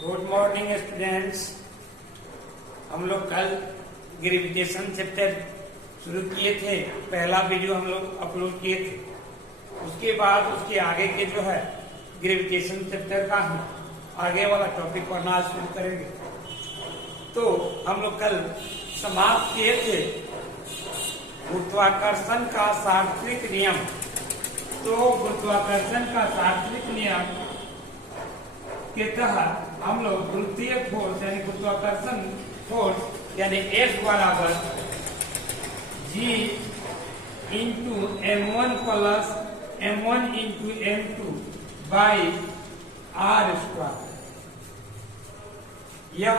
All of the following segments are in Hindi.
Good morning students. हम लोग कल ग्रेविटेशन चैप्टर शुरू किए थे। पहला वीडियो हम लोग अपलोड किए थे। उसके बाद उसके आगे के जो है ग्रेविटेशन चैप्टर का हम आगे वाला टॉपिक पढ़ना शुरू करेंगे। तो हम लोग कल समाप्त किए थे गुरुत्वाकर्षण का सार्वत्रिक नियम। तो गुरुत्वाकर्षण का सार्वत्रिक नियम के तहत हम लोग गुरुत्वीय फोर्स यानी गुरुत्वाकर्षण फोर्स यानी F बराबर G into M1 plus M1 into M2 by R square, यह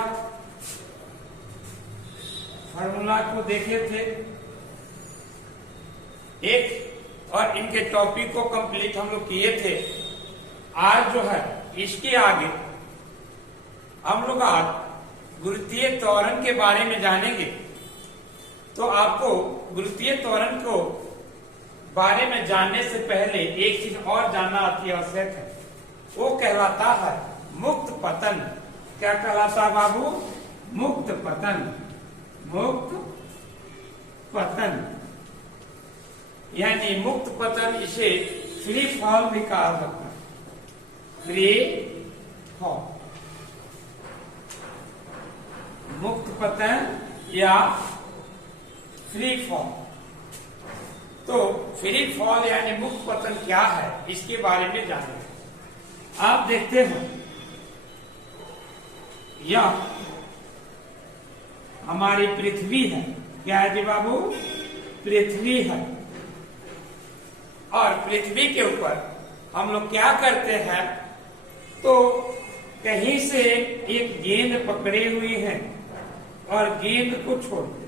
फॉर्मूला को देखे थे एक, और इनके टॉपिक को कंप्लीट हम लोग किए थे। आज जो है इसके आगे हम लोग आज गुरुत्वीय त्वरण के बारे में जानेंगे। तो आपको गुरुत्वीय त्वरण को बारे में जानने से पहले एक चीज और जानना अति आवश्यक है। वो कहलाता है मुक्त पतन। क्या कहलाता है बाबू? मुक्त पतन। मुक्त पतन यानी मुक्त पतन, इसे फ्री फॉल भी कहा जाता है। फ्री फॉल, मुक्त पतन या फ्री फॉल। तो फ्री फॉल यानी मुक्त पतन क्या है, इसके बारे में जानेंगे। आप देखते हो यह हमारी पृथ्वी है। क्या है जी बाबू? पृथ्वी है। और पृथ्वी के ऊपर हम लोग क्या करते हैं, तो कहीं से एक गेंद पकड़े हुए हैं और गेंद को छोड़ दे,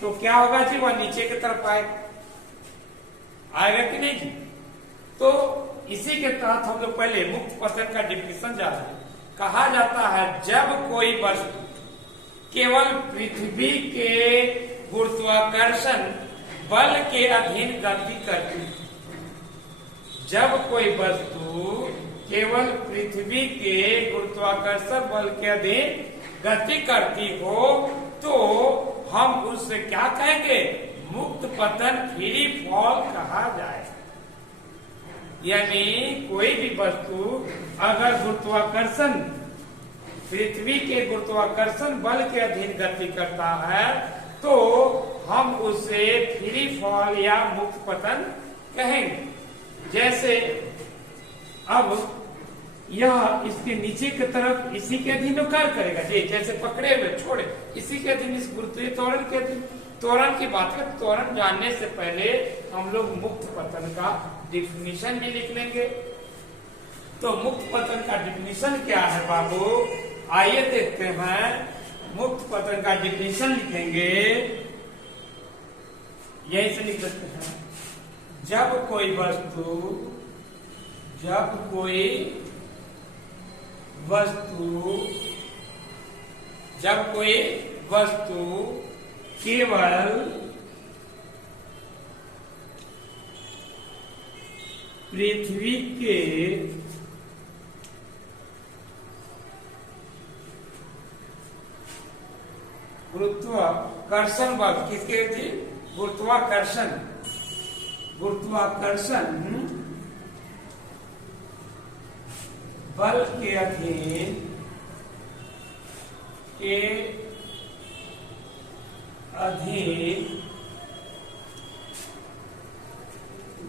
तो क्या होगा जी? वह नीचे की तरफ आएगा कि नहीं जी? तो इसी के तहत हम लोग पहले मुक्त पतन का डिफिनेशन जान रहे। कहा जाता है जब कोई वस्तु केवल पृथ्वी के गुरुत्वाकर्षण बल के अधीन गति करती है। जब कोई वस्तु केवल पृथ्वी के गुरुत्वाकर्षण बल के अधीन गति करती हो, तो हम उससे क्या कहेंगे? मुक्त पतन, फ्री फॉल कहा जाए। यानी कोई भी वस्तु अगर गुरुत्वाकर्षण पृथ्वी के गुरुत्वाकर्षण बल के अधीन गति करता है, तो हम उसे फ्री फॉल या मुक्त पतन कहेंगे। जैसे अब यह इसके नीचे की तरफ इसी के अधीन कार्य करेगा जी, जैसे पकड़े हुए छोड़े, इसी के अधीन, इस गुरुत्वीय त्वरण के अधीन। त्वरण की बात है, त्वरण जानने से पहले हम लोग मुक्त पतन का डिफिनीशन भी लिख लेंगे। तो मुक्त पतन का डिफिनीशन क्या है बाबू? आइए देखते हैं। मुक्त पतन का डिफिनीशन लिखेंगे, यही से लिख सकते हैं। जब कोई वस्तु केवल पृथ्वी के गुरुत्वाकर्षण बल, किसके थी? गुरुत्वाकर्षण बल के अधीन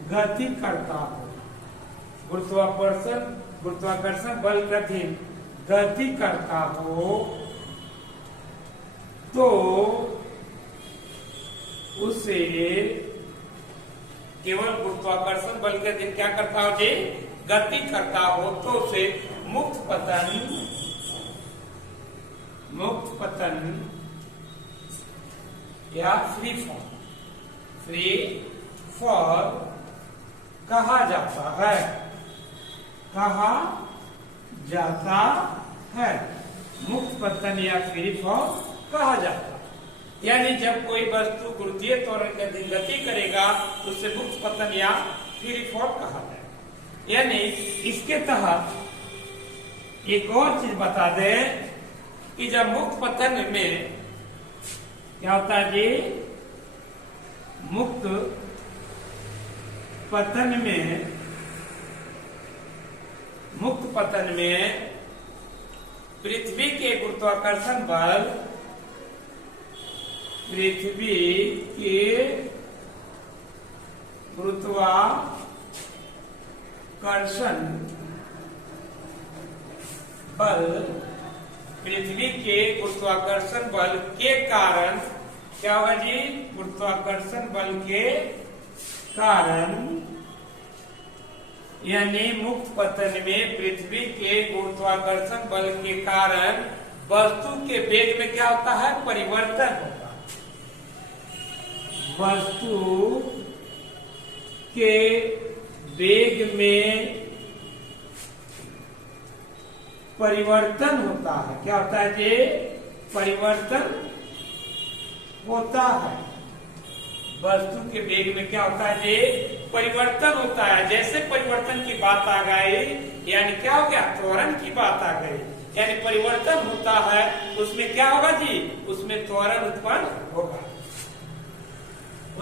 गति करता हो। गुरुत्वाकर्षण बल के अधीन गति करता हो, तो उसे केवल गुरुत्वाकर्षण बल के अधीन क्या करता हो जी? गति करता हो, तो उसे मुक्त पतन या फ्री फॉल कहा जाता है। मुक्त पतन या फ्री फॉल कहा जाता है। यानी जब कोई वस्तु गुरुत्वीय त्वरण के अधीन गति करेगा, तो उसे मुक्त पतन या फ्री फॉल कहा जाए। यानी इसके तहत एक और चीज बता दें कि जब मुक्त पतन में क्या होता है जी, मुक्त पतन में पृथ्वी के गुरुत्वाकर्षण बल पृथ्वी के गुरुत्वाकर्षण बल के कारण क्या होगा जी, गुरुत्वाकर्षण बल के कारण, यानी मुक्त पतन में पृथ्वी के गुरुत्वाकर्षण बल के कारण वस्तु के वेग में क्या होता है, परिवर्तन होगा। वस्तु के वेग में परिवर्तन होता है। क्या होता है जी, परिवर्तन होता है। वस्तु के वेग में क्या होता है जी, परिवर्तन होता है। जैसे परिवर्तन की बात आ गई, यानी क्या हो गया, त्वरण की बात आ गई, यानी परिवर्तन होता है, उसमें क्या होगा जी, उसमें त्वरण उत्पन्न होगा।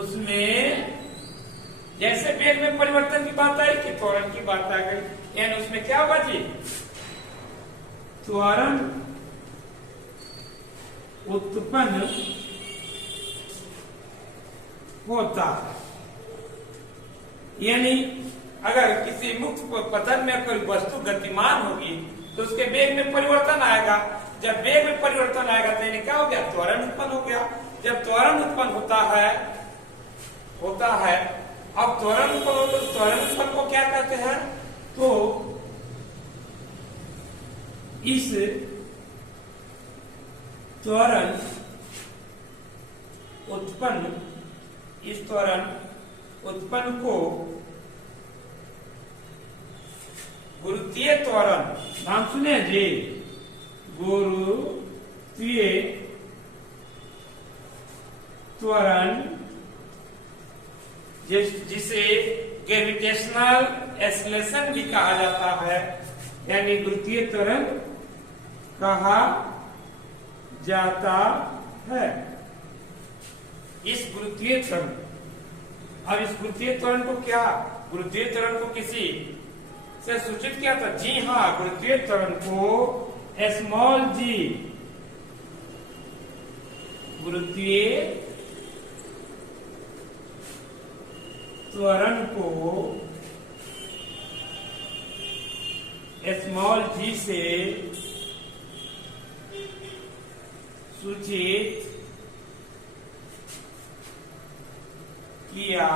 उसमें जैसे वेग में परिवर्तन की बात आई कि त्वरण की बात आ गई, यानी उसमें क्या होगा जी, त्वरण उत्पन्न होता है। यानी अगर किसी मुक्त पतन में कोई वस्तु गतिमान होगी तो उसके वेग में परिवर्तन आएगा। जब वेग में परिवर्तन आएगा तो यानी क्या हो गया, त्वरण उत्पन्न हो गया। जब त्वरण उत्पन्न होता है, अब त्वरण उत्पन्न हो तो त्वरण उत्पन्न को क्या कहते हैं, तो इस त्वरण उत्पन्न को गुरुत्वीय त्वरण, नाम सुने जी, गुरुत्वीय त्वरण, जिसे ग्रेविटेशनल एक्सेलरेशन भी कहा जाता है, यानी गुरुत्वीय त्वरण कहा जाता है। इस गुरुत्वीय त्वरण, अब इस गुरुत्वीय त्वरण को क्या, गुरुत्वीय त्वरण को किसी से सूचित किया था, जी हाँ, गुरुत्वीय त्वरण को स्मॉल जी, गुरुत्वीय त्वरण को स्मॉल जी से सूचित किया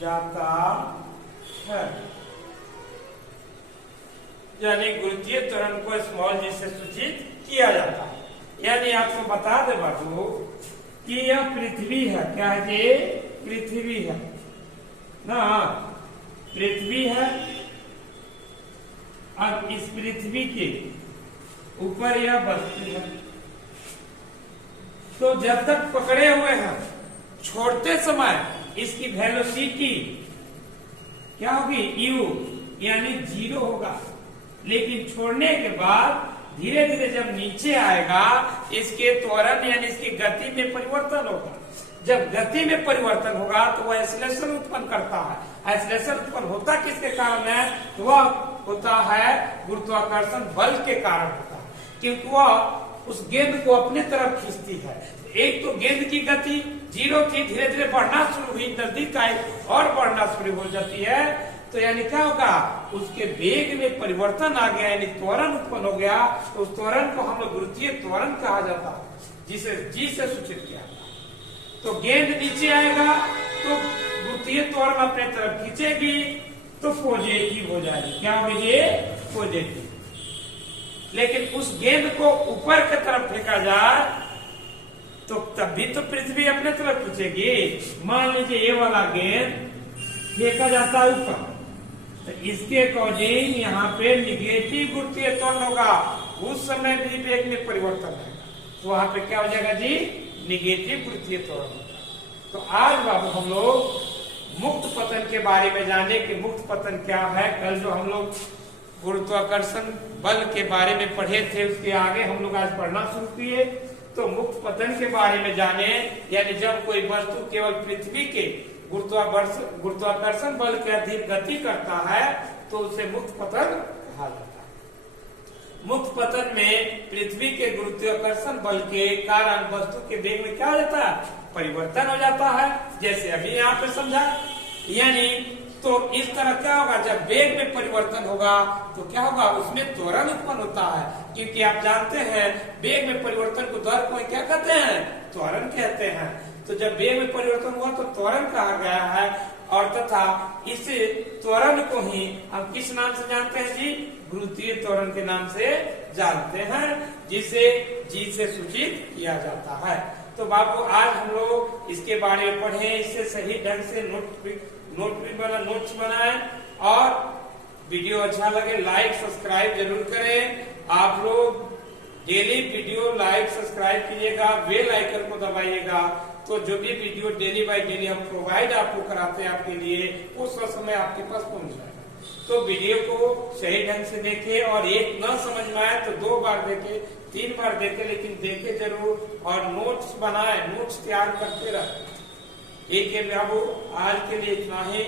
जाता है। यानी गुरुत्वीय त्वरण को स्मॉल जी से सूचित किया जाता है। यानी आपको बता दे बाबू कि यह पृथ्वी है, क्या है ये, पृथ्वी है ना, पृथ्वी है। अब इस पृथ्वी के ऊपर यह वस्तु है, तो जब तक पकड़े हुए हैं, छोड़ते समय इसकी वेलोसिटी क्या होगी, u, यानी 0 होगा। लेकिन छोड़ने के बाद धीरे धीरे जब नीचे आएगा, इसके त्वरण यानी इसकी गति में परिवर्तन होगा। जब गति में परिवर्तन होगा तो वह एक्सेलरेशन उत्पन्न करता है। एक्सेलरेशन उत्पन्न होता किसके कारण है, तो वह होता है गुरुत्वाकर्षण बल के कारण होता है, क्योंकि वह उस गेंद को अपने तरफ खींचती है। एक तो गेंद की गति 0 थी, धीरे धीरे बढ़ना शुरू हुई, नजदीक आई और बढ़ना शुरू हो जाती है, तो यानी क्या होगा, उसके वेग में परिवर्तन आ गया, यानी त्वरण उत्पन्न हो गया। तो उस त्वरण को हम लोग गुरुत्वीय त्वरण कहा जाता है, जिसे जी से सूचित किया। तो गेंद नीचे आएगा तो गुरुत्वीय त्वरण अपने तरफ खींचेगी तो पॉजिटिव हो जाएगी। क्या होगी ये, पॉजिटिव। लेकिन उस गेंद को ऊपर की तरफ फेंका जाए तो तब भी तो पृथ्वी अपने तरफ खींचेगी। मान लीजिए ये वाला गेंद फेंका जाता है ऊपर, तो इसके अकॉर्डिंग यहाँ पे निगेटिव गुरुत्वीय त्वरण होगा, उस समय भी वेग में परिवर्तन आएगा, तो वहां पे क्या हो जाएगा जी, निगेटिव गुरुत्वीय त्वरण होगा। तो आज बाबू हम लोग मुक्त पतन के बारे में जाने कि मुक्त पतन क्या है। कल जो हम लोग गुरुत्वाकर्षण बल के बारे में पढ़े थे, उसके आगे हम लोग आज पढ़ना शुरू किए। तो मुक्त पतन के बारे में जाने, यानी जब कोई वस्तु केवल पृथ्वी के गुरुत्वाकर्षण बल के अधीन गति करता है तो उसे मुक्त पतन कहा जाता है। मुक्त पतन में पृथ्वी के गुरुत्वाकर्षण बल के कारण वस्तु के वेग में क्या हो जाता है, परिवर्तन हो जाता है, जैसे अभी यहाँ पे समझा। यानी तो इस तरह क्या होगा, जब वेग में परिवर्तन होगा तो क्या होगा, उसमें त्वरण उत्पन्न होता है, क्योंकि आप जानते हैं वेग में परिवर्तन को दर को क्या कहते हैं, त्वरण कहते हैं। तो जब वेग में परिवर्तन हुआ तो त्वरण कहा गया है, और तथा इस त्वरण को ही हम किस नाम से जानते हैं जी, गुरुत्वीय त्वरण के नाम से जानते हैं, जिसे जी से सूचित किया जाता है। तो बाबू आज हम लोग इसके बारे में पढ़े, इससे सही ढंग से नोट्स बनाएं, और वीडियो अच्छा लगे लाइक सब्सक्राइब जरूर करें। आप लोग डेली वीडियो लाइक सब्सक्राइब कीजिएगा, बेल आइकन को दबाइएगा, तो जो भी वीडियो डेली बाय डेली हम प्रोवाइड आपको कराते हैं आपके लिए, वो सब समय आपके पास पहुंच जाएगा। तो वीडियो को सही ढंग से देखें, और एक न समझ में आए तो 2 बार देखें, 3 बार देखें, लेकिन देखें जरूर, और नोट्स बनाए, नोट्स तैयार करते रहे। ठीक है बाबू, आज के लिए इतना ही।